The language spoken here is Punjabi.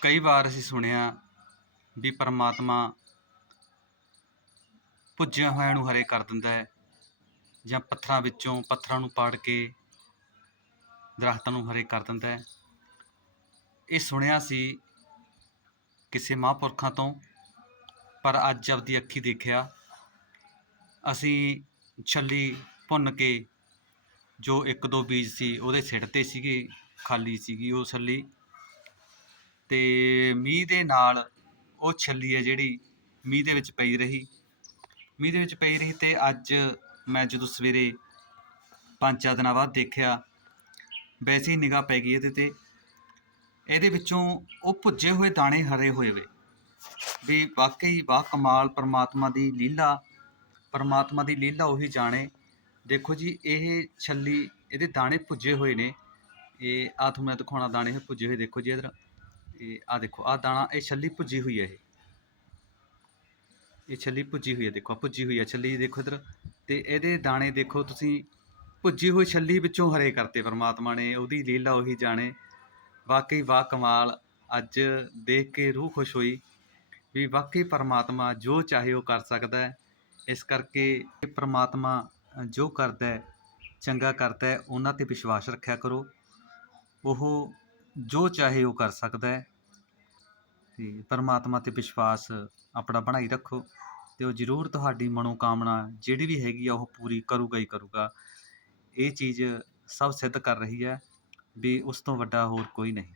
ਕਈ ਵਾਰ ਅਸੀਂ ਸੁਣਿਆ ਵੀ ਪਰਮਾਤਮਾ ਪੁੱਜਿਆ ਹੋਇਆਂ ਨੂੰ ਹਰੇ ਕਰ ਦਿੰਦਾ ਹੈ ਜਾਂ ਪੱਥਰਾਂ ਵਿੱਚੋਂ ਪੱਥਰਾਂ ਨੂੰ ਪਾੜ ਕੇ ਦਰਖਤਾਂ ਨੂੰ ਹਰੇ ਕਰ ਦਿੰਦਾ ਹੈ। ਇਹ ਸੁਣਿਆ ਸੀ ਕਿਸੇ ਮਹਾਂਪੁਰਖਾਂ ਤੋਂ, ਪਰ ਅੱਜ ਆਪਦੀ ਅੱਖੀ ਦੇਖਿਆ, ਅਸੀਂ ਛੱਲੀ ਭੁੰਨ ਕੇ ਜੋ ਇੱਕ ਦੋ ਬੀਜ ਸੀ ਉਹਦੇ ਸਿੱਟਦੇ ਸੀਗੇ, ਖਾਲੀ ਸੀਗੀ ਉਹ ਛੱਲੀ। ਤੇ ਮੀਂਹ ਦੇ ਨਾਲ ਉਹ ਛੱਲੀ ਹੈ ਜਿਹੜੀ ਮੀਂਹ ਦੇ ਵਿੱਚ ਪਈ ਰਹੀ। ਮੀਂਹ ਦੇ ਵਿੱਚ ਪਈ ਰਹੀ ਤੇ ਅੱਜ ਮੈਂ ਜਦੋਂ ਸਵੇਰੇ ਪੰਜ ਚਾਰ ਦਿਨਾਂ ਬਾਅਦ ਦੇਖਿਆ, ਵੈਸੇ ਹੀ ਨਿਗਾਹ ਪੈ ਗਈ ਇਹਦੇ ਤੇ। ਇਹਦੇ ਵਿੱਚੋਂ ਉਹ ਭੁੱਜੇ ਹੋਏ ਦਾਣੇ ਹਰੇ ਹੋਏ ਵੇ। ਵੀ ਵਾਕਈ ਵਾਹ ਕਮਾਲ ਪਰਮਾਤਮਾ ਦੀ ਲੀਲਾ, ਪਰਮਾਤਮਾ ਦੀ ਲੀਲਾ ਉਹੀ ਜਾਣੇ। ਦੇਖੋ ਜੀ, ਇਹ ਛੱਲੀ, ਇਹਦੇ ਦਾਣੇ ਭੁੱਜੇ ਹੋਏ ਨੇ। ਇਹ ਆ ਤੁਹਾਨੂੰ ਮੈਂ ਦਿਖਾਉਣਾ, ਦਾਣੇ ਭੁੱਜੇ ਹੋਏ ਦੇਖੋ ਜੀ ਇਧਰ। ਇਹ ਆ ਦੇਖੋ ਆ ਦਾਣਾ, ਇਹ ਛੱਲੀ ਭੁੱਜੀ ਹੋਈ ਹੈ ਇਹ। ਇਹ ਛੱਲੀ ਭੁੱਜੀ ਹੋਈ ਹੈ, ਦੇਖੋ ਭੁੱਜੀ ਹੋਈ ਹੈ ਛੱਲੀ, ਦੇਖੋ ਇਧਰ। ਤੇ ਇਹਦੇ ਦਾਣੇ ਦੇਖੋ, ਤੁਸੀਂ ਭੁੱਜੀ ਹੋਈ ਛੱਲੀ ਵਿੱਚੋਂ ਹਰੇ ਕਰਤੇ ਪਰਮਾਤਮਾ ਨੇ, ਉਹਦੀ ਲੀਲਾ ਉਹੀ ਜਾਣੇ। ਵਾਕਈ ਵਾਹ ਕਮਾਲ, ਅੱਜ ਦੇਖ ਕੇ ਰੂਹ ਖੁਸ਼ ਹੋਈ ਵੀ ਵਾਕਈ ਪਰਮਾਤਮਾ ਜੋ ਚਾਹੇ ਉਹ ਕਰ ਸਕਦਾ ਹੈ। ਇਸ ਕਰਕੇ ਪਰਮਾਤਮਾ ਜੋ ਕਰਦਾ ਹੈ, ਚੰਗਾ ਕਰਦਾ ਹੈ, ਉਹਨਾਂ ਤੇ ਵਿਸ਼ਵਾਸ ਰੱਖਿਆ ਕਰੋ। ਉਹ ਜੋ ਚਾਹੇ ਉਹ ਕਰ ਸਕਦਾ ਹੈ। ਤੇ ਪਰਮਾਤਮਾ ਤੇ ਵਿਸ਼ਵਾਸ ਆਪਣਾ ਬਣਾਈ ਰੱਖੋ ਤੇ ਉਹ ਜ਼ਰੂਰ ਤੁਹਾਡੀ ਮਨੋਕਾਮਨਾ ਜਿਹੜੀ ਵੀ ਹੈਗੀ ਆ ਉਹ ਪੂਰੀ ਕਰੂਗਾ ਹੀ ਕਰੂਗਾ। ਇਹ ਚੀਜ਼ ਸਭ ਸਿੱਧ ਕਰ ਰਹੀ ਹੈ ਵੀ ਉਸ ਤੋਂ ਵੱਡਾ ਹੋਰ ਕੋਈ ਨਹੀਂ।